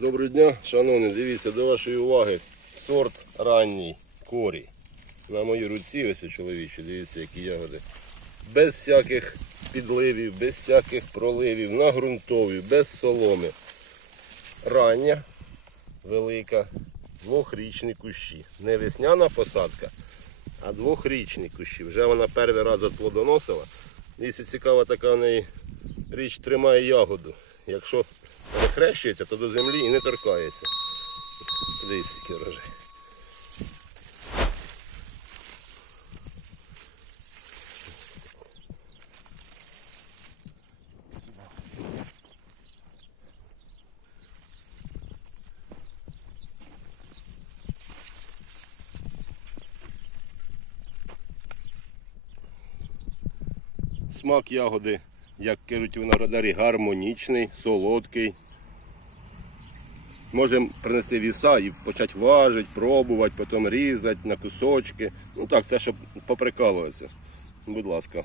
Доброго дня, шановні, дивіться, до вашої уваги сорт ранній корі. На моїй руці ось чоловічі, дивіться, які ягоди. Без всяких підливів, без всяких проливів, на ґрунтові, без соломи. Рання, велика, двохрічні кущі. Не весняна посадка, а двохрічні кущі. Вже вона перший раз плодоносила. Якщо цікава така в неї річ тримає ягоду. Якщо перехрещується, то до землі і не торкається. Дивіться, який врожай. Смак ягоди, як кажуть виноградарі, гармонічний, солодкий. Можемо принести віса і почати важити, пробувати, потім різати на кусочки. Ну так, це щоб поприкалуватися. Будь ласка.